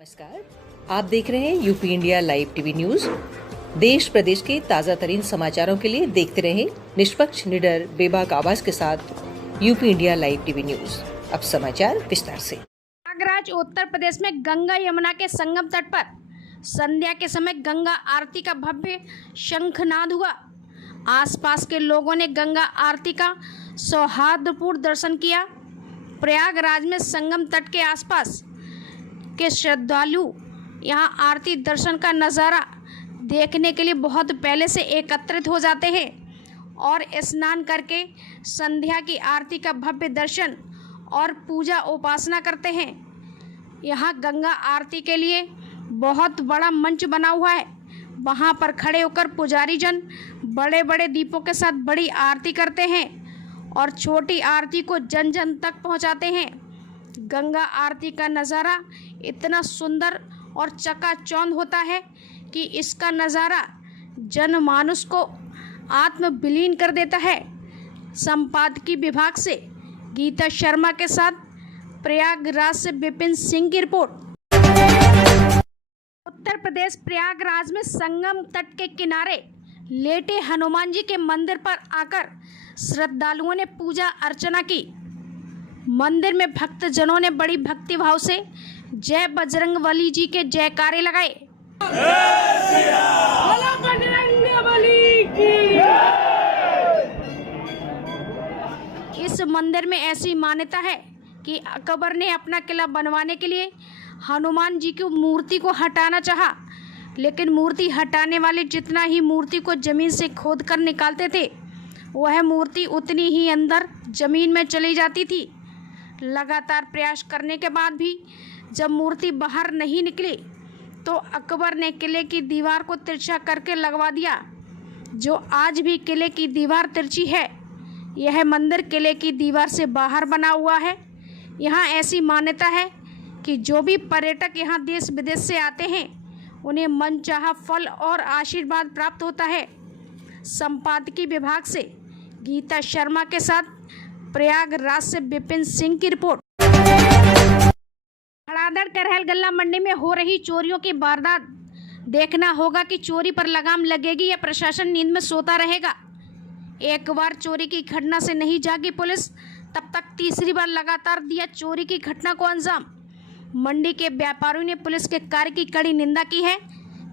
नमस्कार, आप देख रहे हैं UP India live TV news. देश प्रदेश के ताजा तरीन समाचारों के लिए देखते रहें निष्पक्ष, निडर, बेबाक आवाज के साथ UP India live TV news. अब समाचार विस्तार से। प्रयागराज उत्तर प्रदेश में गंगा यमुना के संगम तट पर संध्या के समय गंगा आरती का भव्य शंखनाद हुआ। आसपास के लोगों ने गंगा आरती का सौहार्दपूर्ण दर्शन किया। प्रयागराज में संगम तट के आसपास के श्रद्धालु यहां आरती दर्शन का नज़ारा देखने के लिए बहुत पहले से एकत्रित हो जाते हैं और स्नान करके संध्या की आरती का भव्य दर्शन और पूजा उपासना करते हैं। यहां गंगा आरती के लिए बहुत बड़ा मंच बना हुआ है। वहां पर खड़े होकर पुजारी जन बड़े बड़े दीपों के साथ बड़ी आरती करते हैं और छोटी आरती को जन जन तक पहुंचाते हैं। गंगा आरती का नज़ारा इतना सुंदर और चकाचौंध होता है कि इसका नज़ारा जनमानस को आत्म विलीन कर देता है। संपादकीय विभाग से गीता शर्मा के साथ प्रयागराज से विपिन सिंह की रिपोर्ट। उत्तर प्रदेश प्रयागराज में संगम तट के किनारे लेटे हनुमान जी के मंदिर पर आकर श्रद्धालुओं ने पूजा अर्चना की। मंदिर में भक्तजनों ने बड़ी भक्तिभाव से जय बजरंगबली जी के जयकारे लगाए। इस मंदिर में ऐसी मान्यता है कि अकबर ने अपना किला बनवाने के लिए हनुमान जी की मूर्ति को हटाना चाहा, लेकिन मूर्ति हटाने वाले जितना ही मूर्ति को जमीन से खोद कर निकालते थे, वह मूर्ति उतनी ही अंदर जमीन में चली जाती थी। लगातार प्रयास करने के बाद भी जब मूर्ति बाहर नहीं निकली तो अकबर ने किले की दीवार को तिरछा करके लगवा दिया, जो आज भी किले की दीवार तिरछी है। यह मंदिर किले की दीवार से बाहर बना हुआ है। यहाँ ऐसी मान्यता है कि जो भी पर्यटक यहाँ देश विदेश से आते हैं उन्हें मनचाहा फल और आशीर्वाद प्राप्त होता है। संपादकीय विभाग से गीता शर्मा के साथ प्रयागराज से विपिन सिंह की रिपोर्ट। हड़ादड़ करहल गल्ला मंडी में हो रही चोरियों की वारदात देखना होगा कि चोरी पर लगाम लगेगी या प्रशासन नींद में सोता रहेगा। एक बार चोरी की घटना से नहीं जागी पुलिस, तब तक तीसरी बार लगातार दिया चोरी की घटना को अंजाम। मंडी के व्यापारियों ने पुलिस के कार्य की कड़ी निंदा की है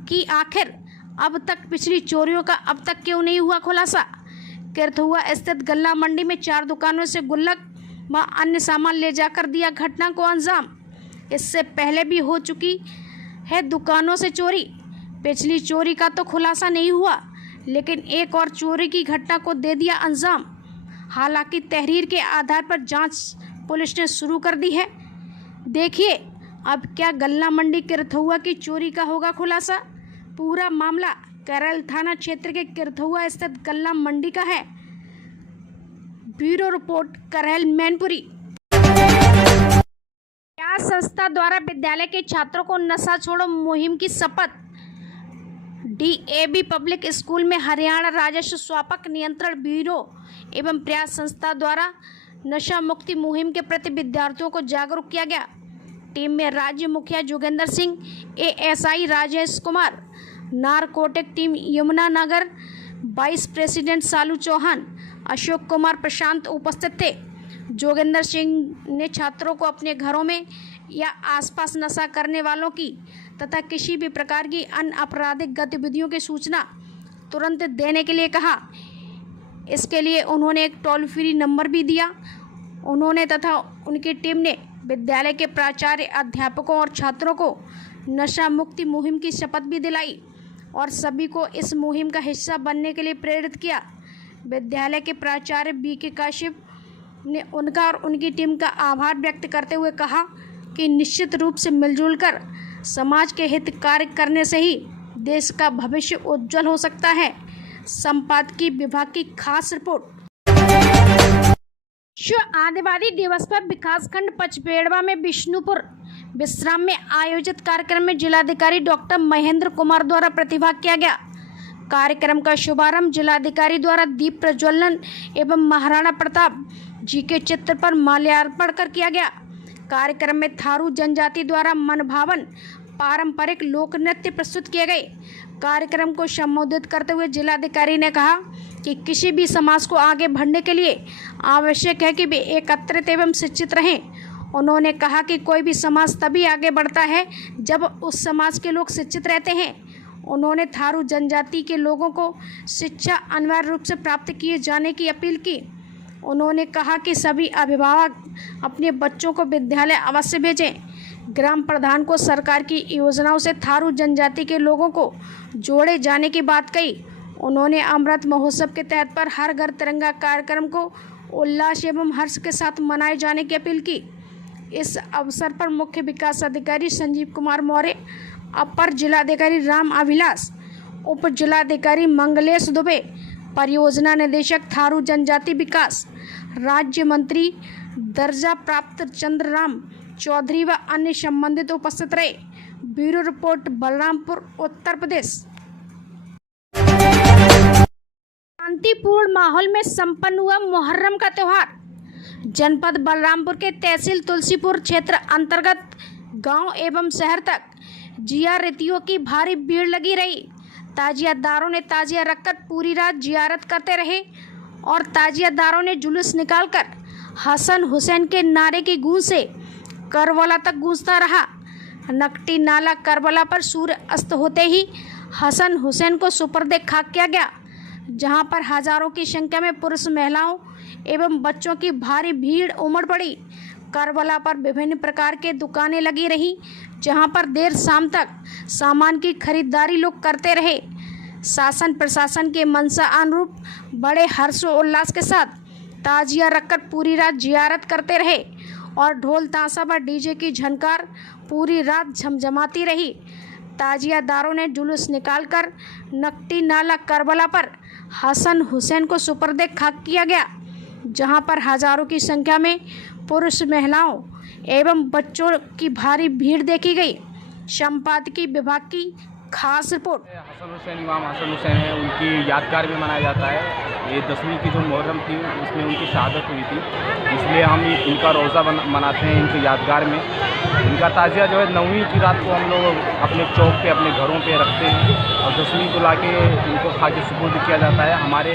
कि आखिर अब तक पिछली चोरियों का अब तक क्यों नहीं हुआ खुलासा। किरथुआ स्थित गल्ला मंडी में 4 दुकानों से गुल्लक व अन्य सामान ले जाकर दिया घटना को अंजाम। इससे पहले भी हो चुकी है दुकानों से चोरी। पिछली चोरी का तो खुलासा नहीं हुआ, लेकिन एक और चोरी की घटना को दे दिया अंजाम। हालांकि तहरीर के आधार पर जांच पुलिस ने शुरू कर दी है। देखिए अब क्या गल्ला मंडी किरथुआ की चोरी का होगा खुलासा। पूरा मामला करैल थाना क्षेत्र के किरथुआ स्थित गल्ला मंडी का है। ब्यूरो रिपोर्ट करैल मैनपुरी। प्रयास संस्था द्वारा विद्यालय के छात्रों को नशा छोड़ो मुहिम की शपथ। डीएवी पब्लिक स्कूल में हरियाणा राजस्व स्वापक नियंत्रण ब्यूरो एवं प्रयास संस्था द्वारा नशा मुक्ति मुहिम के प्रति विद्यार्थियों को जागरूक किया गया। टीम में राज्य मुखिया Jogender Singh, ASI Rajesh Kumar, narcotic team Yamuna Nagar vice president Salu Chauhan, Ashok Kumar Prashant उपस्थित थे। जोगेंद्र सिंह ने छात्रों को अपने घरों में या आसपास नशा करने वालों की तथा किसी भी प्रकार की अन्य आपराधिक गतिविधियों की सूचना तुरंत देने के लिए कहा। इसके लिए उन्होंने एक टोल फ्री नंबर भी दिया। उन्होंने तथा उनकी टीम ने विद्यालय के प्राचार्य, अध्यापकों और छात्रों को नशा मुक्ति मुहिम की शपथ भी दिलाई और सभी को इस मुहिम का हिस्सा बनने के लिए प्रेरित किया। विद्यालय के प्राचार्य बीके काशिफ ने उनका और उनकी टीम का आभार व्यक्त करते हुए कहा कि निश्चित रूप से मिलजुल कर समाज के हित कार्य करने से ही देश का भविष्य उज्जवल हो सकता है। संपादकीय विभाग की खास रिपोर्ट। विश्व आदिवासी दिवस पर विकासखंड पचपेड़वा में विष्णुपुर विश्राम में आयोजित कार्यक्रम में जिलाधिकारी डॉक्टर महेंद्र कुमार द्वारा प्रतिभाग किया गया। कार्यक्रम का शुभारंभ जिलाधिकारी द्वारा दीप प्रज्वलन एवं महाराणा प्रताप जी के चित्र पर माल्यार्पण कर किया गया। कार्यक्रम में थारू जनजाति द्वारा मनभावन पारंपरिक लोक नृत्य प्रस्तुत किए गए। कार्यक्रम को संबोधित करते हुए जिलाधिकारी ने कहा कि किसी भी समाज को आगे बढ़ने के लिए आवश्यक है कि वे एकत्रित एवं शिक्षित रहें। उन्होंने कहा कि कोई भी समाज तभी आगे बढ़ता है जब उस समाज के लोग शिक्षित रहते हैं। उन्होंने थारू जनजाति के लोगों को शिक्षा अनिवार्य रूप से प्राप्त किए जाने की अपील की। उन्होंने कहा कि सभी अभिभावक अपने बच्चों को विद्यालय अवश्य भेजें। ग्राम प्रधान को सरकार की योजनाओं से थारू जनजाति के लोगों को जोड़े जाने की बात कही। उन्होंने अमृत महोत्सव के तहत पर हर घर तिरंगा कार्यक्रम को उल्लास एवं हर्ष के साथ मनाए जाने की अपील की। इस अवसर पर मुख्य विकास अधिकारी संजीव कुमार मौर्य, अपर जिलाधिकारी राम अभिलाष, उप जिलाधिकारी मंगलेश दुबे, परियोजना निदेशक थारू जनजाति विकास, राज्य मंत्री दर्जा प्राप्त चंद्रराम चौधरी व अन्य संबंधित उपस्थित रहे। Bureau report, Balrampur, Uttar Pradesh. शांतिपूर्ण माहौल में संपन्न हुआ मुहर्रम का त्यौहार। जनपद बलरामपुर के तहसील तुलसीपुर क्षेत्र अंतर्गत गांव एवं शहर तक जियारतियों की भारी भीड़ लगी रही। ताजियादारों ने ताजिया रखकर पूरी रात जियारत करते रहे और ताजियादारों ने जुलूस निकालकर हसन हुसैन के नारे की गूंज से करबला तक गूंजता रहा। नकटी नाला करबला पर सूर्य अस्त होते ही हसन हुसैन को सुपर्दे खाक किया गया, जहां पर हजारों की संख्या में पुरुष, महिलाओं एवं बच्चों की भारी भीड़ उमड़ पड़ी। करबला पर विभिन्न प्रकार के दुकानें लगी रही, जहां पर देर शाम तक सामान की खरीदारी लोग करते रहे। शासन प्रशासन के मंशा अनुरूप बड़े हर्षोल्लास के साथ ताजिया रखकर पूरी रात जियारत करते रहे और ढोल ताशा व डीजे की झनकार पूरी रात झमझमाती रही। ताजियादारों ने जुलूस निकालकर नकटी नाला करबला पर हसन हुसैन को सुपर्दे खाक किया गया, जहां पर हजारों की संख्या में पुरुष, महिलाओं एवं बच्चों की भारी भीड़ देखी गई। संपादकीय विभाग की खास रिपोर्ट। हसन हुसैन, इमाम हसन हुसैन है, उनकी यादगार में मनाया जाता है। ये 10वीं की जो मुहर्रम थी उसमें उनकी शहादत हुई थी, इसलिए हम इनका रोज़ा मनाते हैं इनकी यादगार में। इनका ताज़िया जो है 9वीं की रात को हम लोग अपने चौक पे, अपने घरों पे रखते हैं और 10वीं को लाके इनको खा के सुपुर्द किया जाता है। हमारे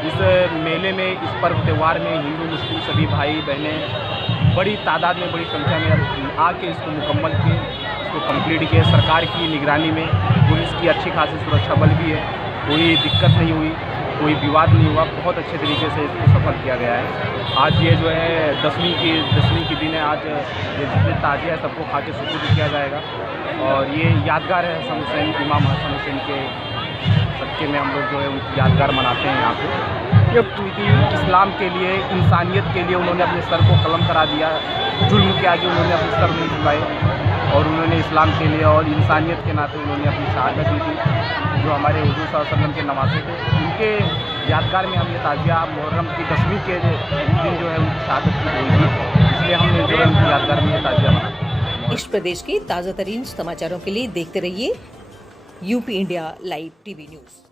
इस मेले में, इस पर्व त्यौहार में हिंदू मुस्लिम सभी भाई बहनें बड़ी तादाद में, बड़ी संख्या में आके इसको मुकम्मल किए, इसको कंप्लीट किए। सरकार की निगरानी में पुलिस की अच्छी खासी सुरक्षा बल भी है, कोई दिक्कत नहीं हुई, कोई विवाद नहीं हुआ, बहुत अच्छे तरीके से इसको सफल किया गया है। आज ये जो है 10वीं की दिन है। आज ये जितने ताजिया है सबको खा के सुपुर्द किया जाएगा और ये यादगार है हसन हुसैन, इमाम हसन हुसैन के सबके में हम लोग जो है उनकी यादगार मनाते हैं यहाँ पे। ये हुई इस्लाम के लिए, इंसानियत के लिए उन्होंने अपने सर को कलम करा दिया। जुल्म के आगे उन्होंने अपने सर नहीं झुकाए और उन्होंने इस्लाम के लिए और इंसानियत के नाते उन्होंने अपनी शहादत दी थी, जो हमारे हुजूर सल्लल्लाहु अलैहि वसल्लम के नवासे थे। उनके यादगार में हम ये ताजिया मुहर्रम की 10वीं के दिन जो है उनकी शहादत की हुई थी, इसलिए हमने जो है उनकी यादगार में ये ताजिया मनाया। इस प्रदेश के ताज़ा तरीन समाचारों के लिए देखते रहिए UP India live TV news.